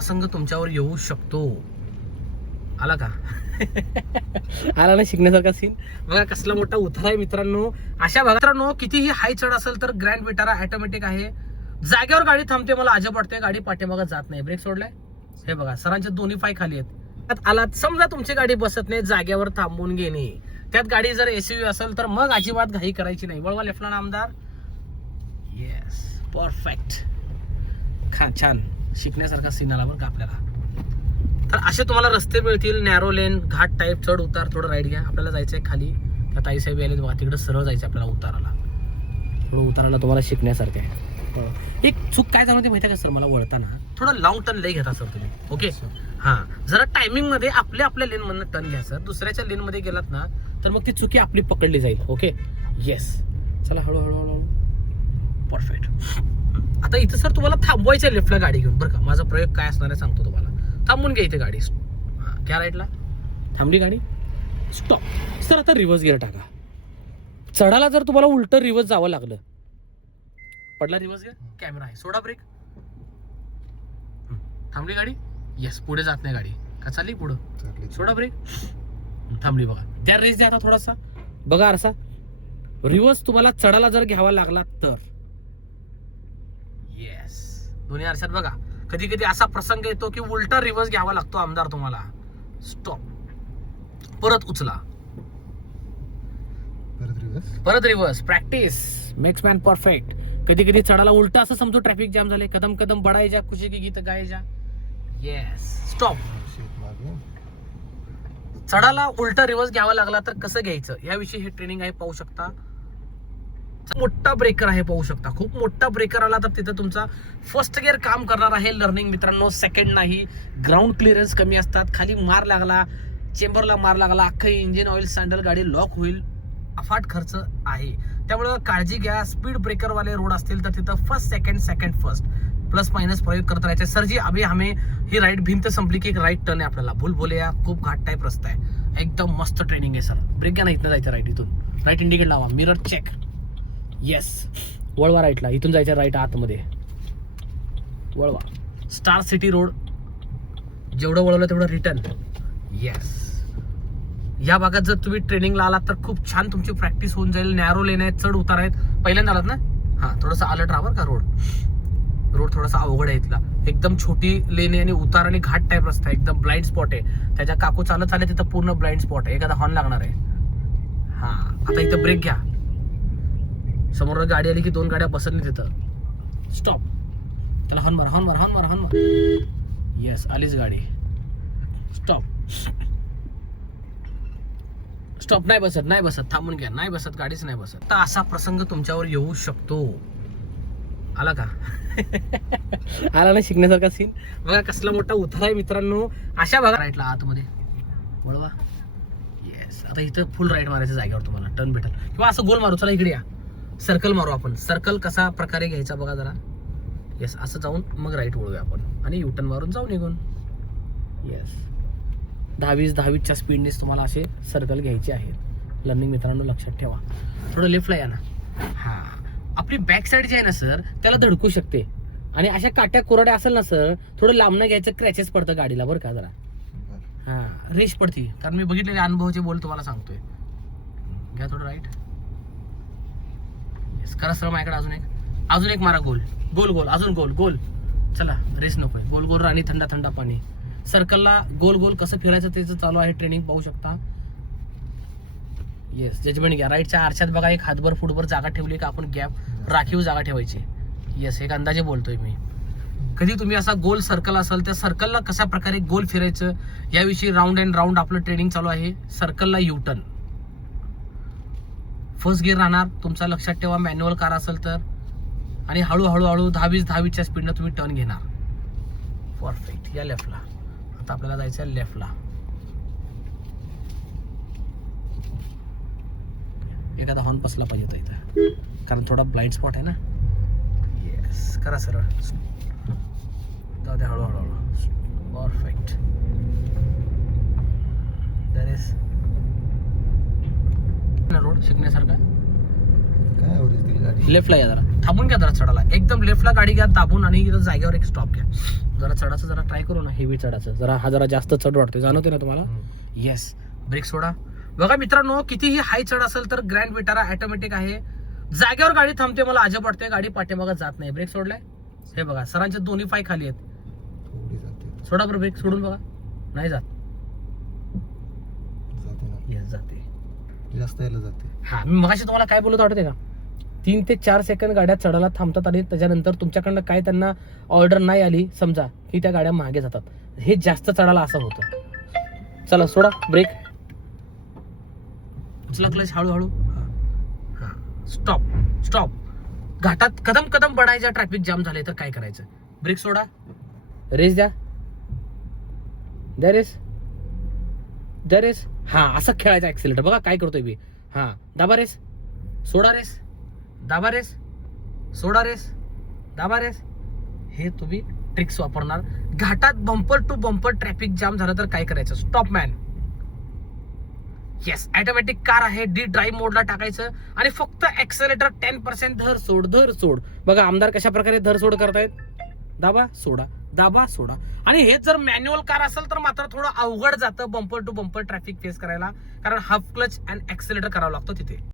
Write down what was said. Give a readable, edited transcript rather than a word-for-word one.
प्रसंग तुमच्यावर येऊ शकतो. आला का? आला ना शिकण्यासारखा सीन. बघा कसला मोठा उतार आहे मित्रांनो. अशा भागात मित्रांनो कितीही हाय चढ असेल तर ग्रँड विटारा ऑटोमॅटिक आहे. जागेवर गाडी थांबते. मला अजब वाटते गाडी पाठीमागं जात नाही. ब्रेक सोडलाय हे बघा. सरांचे दोन्ही पाय खाली आहेत. आला समजा तुमची गाडी बसत नाही जागेवर थांबून घेणे. त्यात गाडी जर एसयूव्ही असेल तर मग अजिबात घाई करायची नाही. वळवा लेफ्टला ना आमदार. Yes perfect. छान शिकण्यासारखा सीन आला बरं का आपल्याला. तर असे तुम्हाला रस्ते मिळतील. नॅरो लेन, घाट टाईप, चढ उतार. थोडं राईट घ्या. आपल्याला जायचं आहे खाली. त्या ताईसाहेब आले बघा तिकडे सरळ जायचं आपल्याला उताराला. थोडं उताराला तुम्हाला शिकण्यासारखं आहे. एक चूक काय जाणवते माहिती आहे का सर मला वळताना थोडं लॉंग टर्न लई घेता सर तुम्ही. ओके हां जरा टायमिंग मध्ये आपल्या लेन मधनं टर्न घ्या सर. दुसऱ्याच्या लेन मध्ये गेलात ना तर मग ती चुकी आपली पकडली जाईल. ओके येस चला हळूहळू हळूहळू. परफेक्ट. आता इथं सर तुम्हाला थांबवायचं आहे लेफ्टला गाडी घेऊन बरं का. माझा प्रयोग काय असणार आहे सांगतो तुम्हाला. थांबून घ्या इथे गाडी. हां घ्या राईटला. थांबली गाडी. स्टॉप. सर आता रिव्हर्स गिअर टाका. चढायला जर तुम्हाला उलट रिव्हर्स जावं लागलं. पडला रिव्हर्स गिअर. कॅमेरा आहे. सोडा ब्रेक. थांबली गाडी. येस पुढे जात नाही गाडी. का चालली पुढं. सोडा ब्रेक. थांबली बघा. त्या रेस द्या आता थोडासा. बघा असा रिव्हर्स तुम्हाला चढायला जर घ्यावा लागला तर. येस दोन्ही आरशात बघा. कधी कधी असा प्रसंग येतो की उलटा रिव्हर्स घ्यावा लागतो आमदार तुम्हाला. स्टॉप. परत उचला. परत reverse. Practice makes man perfect. कधी कधी चढायला उलटा असं समजू ट्रॅफिक जाम झाले. कदम कदम बढायच्या खुशी की गीत गायच्या. Yes stop. चढायला उलटा रिव्हर्स घ्यावा लागला तर कसं घ्यायचं याविषयी हे ट्रेनिंग आहे. पाहू शकता. मोठा ब्रेकर आहे पाहू शकता. खूप मोठा ब्रेकर आला तर तिथं तुमचा फर्स्ट गिअर काम करणार आहे. लर्निंग मित्रांनो सेकंड नाही. ग्राउंड क्लिअरन्स कमी असतात. खाली मार लागला, चेंबरला मार लागला, अख्खं इंजिन ऑइल सांडल, गाडी लॉक होईल. अफाट खर्च आहे. त्यामुळे काळजी घ्या. स्पीड ब्रेकर वाले रोड असतील तर तिथं first second first plus minus प्रयोग करत राहायचे. सर जी अभि हमें ही राईट भिंत संपली की एक राईट टर्न आहे आपल्याला. भूल बोलूया. खूप घाट टाईप रस्ता आहे. एकदम मस्त ट्रेनिंग आहे सर. ब्रेक घ्या ना. इथनं जायचं राईट. इथून राईट इंडिकेट लावा. Mirror check. येस वळवा राईटला. इथून जायचं राईट आतमध्ये. वळवा. Star city road. जेवढं वळवलं तेवढं रिटर्न. येस या भागात जर तुम्ही ट्रेनिंगला आलात तर खूप छान तुमची प्रॅक्टिस होऊन जाईल. नॅरो लेन आहेत, चढ उतार आहेत. पहिल्यांदा आलात ना. हां थोडंसं अलर्ट राहा का. रोड थोडासा अवघड आहे इथला. एकदम छोटी लेन आहे आणि उतार आणि घाट टाईप रस्ता आहे. एकदम ब्लाइंड स्पॉट आहे. त्याच्या काकू चालत आले तिथं पूर्ण ब्लाइंड स्पॉट आहे. एखादा हॉर्न लागणार आहे. हां आता इथं ब्रेक घ्या. समोर गाडी आली की दोन गाड्या बसत नाही तिथं. स्टॉप. त्याला हॉर्न मार. येस आलीच गाडी. स्टॉप. नाही बसत. थांबून घ्या. नाही बसत गाडीच नाही बसत. तर असा प्रसंग तुमच्यावर येऊ शकतो. आला का? आला ना शिकण्यासारखा सीन. बघा कसला मोठा उतार आहे मित्रांनो. अशा भागात राईटला आतमध्ये वळवा. येस आता इथं फुल राईट मारायचं जागेवर तुम्हाला टर्न भेटेल. किंवा असं गोल मारू. चला इकडे या. सर्कल मारू आपण. सर्कल कसा प्रकारे घ्यायचा बघा जरा. येस असं जाऊन मग राईट वळूया आपण आणि युटर्न मारून जाऊ निघून. येस 10-20 स्पीडनेच तुम्हाला असे सर्कल घ्यायचे आहेत. लर्निंग मित्रांनो लक्षात ठेवा. थोडं लेफ्टला या ना. हां आपली बॅक साईड जी आहे ना सर त्याला धडकू शकते. आणि अशा काट्या कोरड्या असेल ना सर थोडं लांबणं घ्यायचं. क्रॅचेस पडतं गाडीला बरं का जरा. हां रेश पडती. कारण मी बघितलेले अनुभवाचे बोल तुम्हाला सांगतोय. घ्या थोडं राईट. येस करा सर माझ्याकडे. अजून एक मारा. गोल अजून गोल. चला रेस नकोय. गोल राणी थंडा पाणी. सर्कलला गोल कसं फिरायचं त्याचं चालू आहे ट्रेनिंग पाहू शकता. येस जजमेंट घ्या. राईटच्या आरशात बघा एक हातभर फुटभर जागा ठेवली का आपण गॅप राखीव जागा ठेवायची. येस एक अंदाजे बोलतोय मी. कधी तुम्ही असा गोल सर्कल असेल त्या सर्कलला कशा प्रकारे गोल फिरायचं याविषयी राऊंड अँड राऊंड आपलं ट्रेनिंग चालू आहे. सर्कलला युटर्न. फर्स्ट गिअर राहणार तुमचा लक्षात ठेवा. मॅन्युअल कार असेल तर. आणि हळूहळू 10-20 स्पीडनं तुम्ही टर्न घेणार. परफेक्ट. या लेफ्टला. आता आपल्याला जायचं आहे लेफ्टला. एखादा हॉर्न बसला पाहिजे इथं कारण थोडा ब्लाइंड स्पॉट आहे ना. येस करा सरळ. जाऊ द्या हळूहळू. परफेक्ट. दॅट इज रोड शिकण्यासारखा. लेफ्टला या जरा. थांबून घ्या जरा चढायला, एकदम लेफ्टला गाडी घ्या दाबून आणि इथं जागेवर एक स्टॉप घ्या. जरा चढाचं जरा ट्राय करू ना, हेवी चढाचं जरा, हा जरा जास्त चढ वाटतोय, जाणवते ना तुम्हाला? येस. ब्रेक सोडा. बघा मित्रांनो, कितीही हाय चढ असेल तर ग्रँड विटारा ऑटोमॅटिक आहे. जागेवर गाडी थांबते, मला अजब वाटते, गाडी पाठीमागं जात नाही. ब्रेक सोडलाय, हे बघा सरांचे दोन्ही पाय खाली आहेत. सोडा बरं ब्रेक, सोडून बघा, नाही जात. येस जाते, जास्त यायला जाते. हा मी मगाशी तुम्हाला काय बोलत वाटते का, 3 ते 4 सेकंद गाड्या चढायला थांबतात आणि त्याच्यानंतर तुमच्याकडनं काय त्यांना ऑर्डर नाही आली समजा की त्या गाड्या मागे जातात. हे जास्त चढायला असं होतं. चला सोडा ब्रेक, उचला क्लच हळूहळू. Stop stop. घाटात कदम कदम बढायच्या, ट्रॅफिक जाम झाले तर काय करायचं? ब्रेक सोडा, रेस द्या, द्या रेस, द्या रेस. हा असं खेळायचं ऍक्सिलेटर. बघा काय करतोय मी. हा दाबा रेस, सोडा रेस, दाबा रेस, सोडा रेस, दाबा रेस. हे तुम्ही ट्रिक्स वापरणार. घाटात bumper to bumper traffic jam झालं तर काय करायचं? Stop man. Yes, automatic car आहे, डी ड्राईव्ह मोडला टाकायचं आणि फक्त ऍक्सेलेटर 10% धर सोड, धर सोड. बघा आमदार कशा प्रकारे धर सोड करतायत. दाबा सोडा, दाबा सोडा. आणि हे जर मॅन्युअल कार असेल तर मात्र थोडं अवघड जातं bumper to bumper traffic face करायला, कारण हाफ क्लच अँड ऍक्सेलेटर करावं लागतं तिथे.